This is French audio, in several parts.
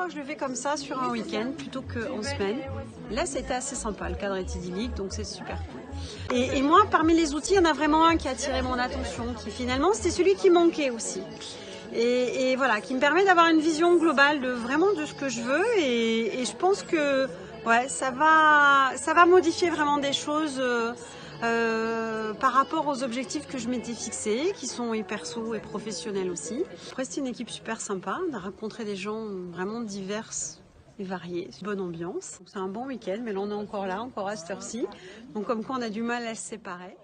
fois que je le fais comme ça sur un week-end plutôt qu'en semaine. Là, c'était assez sympa, le cadre est idyllique, donc c'est super cool. Et moi, parmi les outils, il y en a vraiment un qui a attiré mon attention, qui finalement, c'était celui qui manquait aussi. Et voilà, qui me permet d'avoir une vision globale de ce que je veux. Et je pense que ouais, ça va modifier vraiment des choses par rapport aux objectifs que je m'étais fixés, qui sont et perso et professionnels aussi. Après, c'était une équipe super sympa, on a rencontré des gens vraiment divers et variés, bonne ambiance. C'est un bon week-end, mais là on est encore là, encore à cette heure-ci. Donc comme quoi on a du mal à se séparer.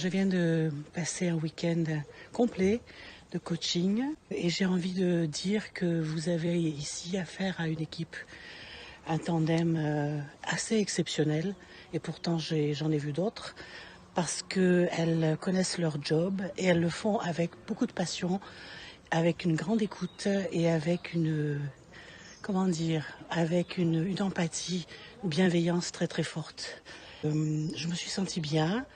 Je viens de passer un week-end complet de coaching et j'ai envie de dire que vous avez ici affaire à une équipe, un tandem assez exceptionnel et pourtant j'en ai vu d'autres parce qu'elles connaissent leur job et elles le font avec beaucoup de passion, avec une grande écoute et avec avec une empathie, une bienveillance très très forte. Je me suis sentie bien.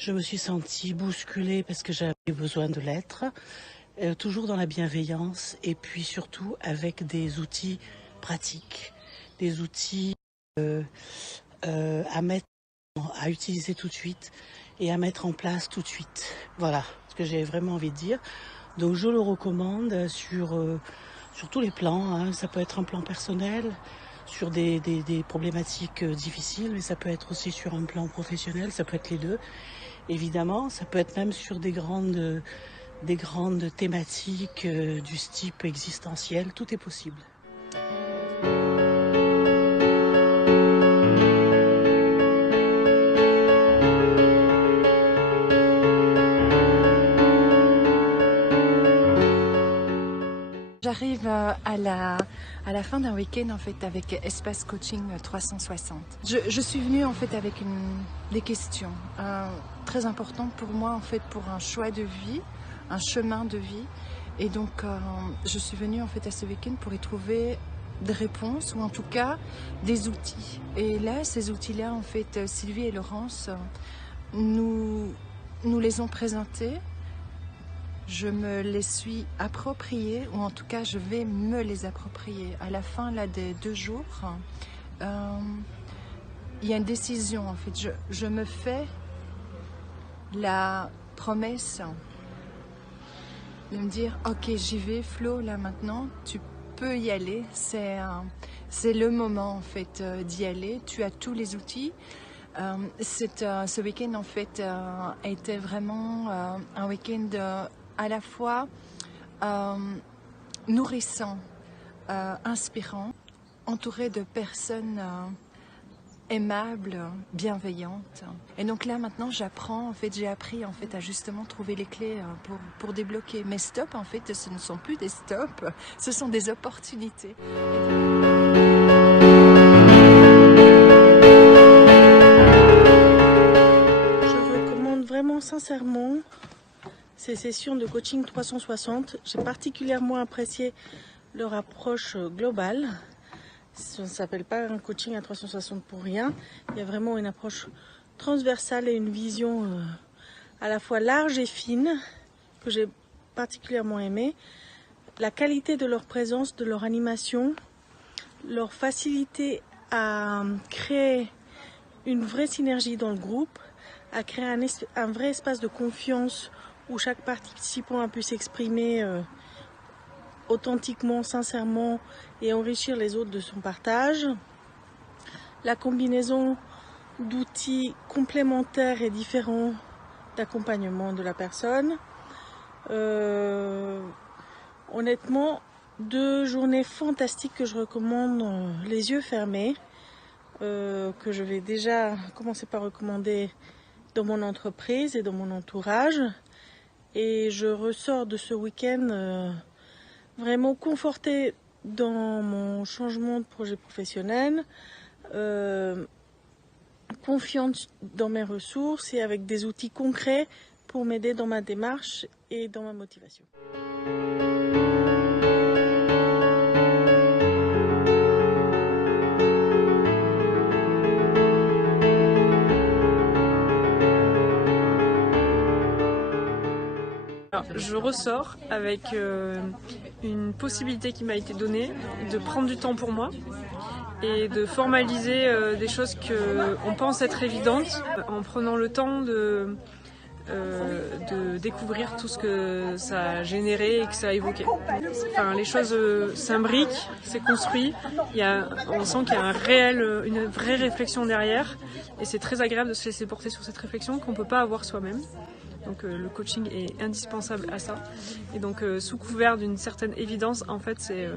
Je me suis sentie bousculée parce que j'avais besoin de l'être, toujours dans la bienveillance et puis surtout avec des outils pratiques, des outils à utiliser tout de suite et à mettre en place tout de suite. Voilà ce que j'ai vraiment envie de dire. Donc je le recommande sur tous les plans, hein. Ça peut être un plan personnel, sur des problématiques difficiles, mais ça peut être aussi sur un plan professionnel, ça peut être les deux. Évidemment, ça peut être même sur des grandes thématiques du type existentiel, tout est possible. J'arrive à la fin d'un week-end en fait avec Espace Coaching 360. Je suis venue en fait avec des questions très importantes pour moi en fait pour un choix de vie, un chemin de vie. Et donc je suis venue en fait à ce week-end pour y trouver des réponses ou en tout cas des outils. Et là, ces outils-là en fait, Sylvie et Laurence nous les ont présentés. Je me les suis appropriées, ou en tout cas je vais me les approprier. À la fin là, des 2 jours, il y a une décision en fait. Je me fais la promesse de me dire ok, j'y vais Flo, là maintenant tu peux y aller, c'est le moment en fait d'y aller, tu as tous les outils. Ce week-end en fait a été vraiment un week-end à la fois nourrissant, inspirant, entouré de personnes aimables, bienveillantes. Et donc là maintenant j'apprends, en fait j'ai appris en fait à justement trouver les clés pour débloquer. Mes stops en fait ce ne sont plus des stops, ce sont des opportunités. Je recommande vraiment sincèrement ces sessions de coaching 360. J'ai particulièrement apprécié leur approche globale. Ça ne s'appelle pas un coaching à 360 pour rien. Il y a vraiment une approche transversale et une vision à la fois large et fine que j'ai particulièrement aimé. La qualité de leur présence, de leur animation, leur facilité à créer une vraie synergie dans le groupe, à créer un vrai espace de confiance où chaque participant a pu s'exprimer authentiquement, sincèrement et enrichir les autres de son partage. La combinaison d'outils complémentaires et différents d'accompagnement de la personne. Honnêtement, 2 journées fantastiques que je recommande les yeux fermés, que je vais déjà commencer par recommander dans mon entreprise et dans mon entourage. Et je ressors de ce week-end vraiment confortée dans mon changement de projet professionnel, confiante dans mes ressources et avec des outils concrets pour m'aider dans ma démarche et dans ma motivation. Alors, je ressors avec une possibilité qui m'a été donnée de prendre du temps pour moi et de formaliser des choses qu'on pense être évidentes en prenant le temps de découvrir tout ce que ça a généré et que ça a évoqué. Enfin, les choses s'imbriquent, c'est construit, on sent qu'il y a une vraie réflexion derrière et c'est très agréable de se laisser porter sur cette réflexion qu'on ne peut pas avoir soi-même. Donc le coaching est indispensable à ça. Et donc sous couvert d'une certaine évidence, en fait, c'est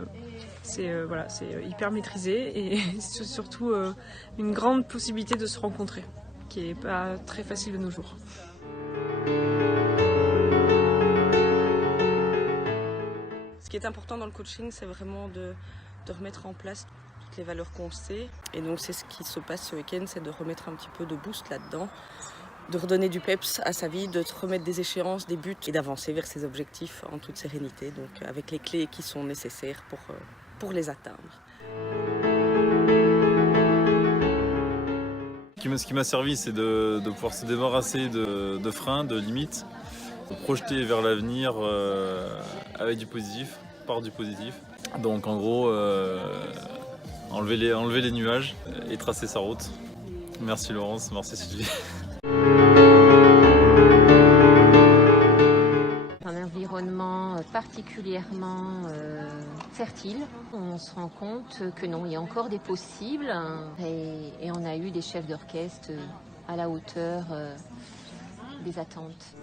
hyper maîtrisé et c'est surtout une grande possibilité de se rencontrer, qui n'est pas très facile de nos jours. Ce qui est important dans le coaching, c'est vraiment de remettre en place toutes les valeurs qu'on sait. Et donc c'est ce qui se passe ce week-end, c'est de remettre un petit peu de boost là-dedans, de redonner du peps à sa vie, de remettre des échéances, des buts et d'avancer vers ses objectifs en toute sérénité, donc avec les clés qui sont nécessaires pour les atteindre. Ce qui m'a servi, c'est de pouvoir se débarrasser de freins, de limites, de projeter vers l'avenir avec du positif, par du positif. Donc en gros, enlever les nuages et tracer sa route. Merci Laurence, merci Sylvie. Un environnement particulièrement fertile. On se rend compte que non, il y a encore des possibles et on a eu des chefs d'orchestre à la hauteur des attentes.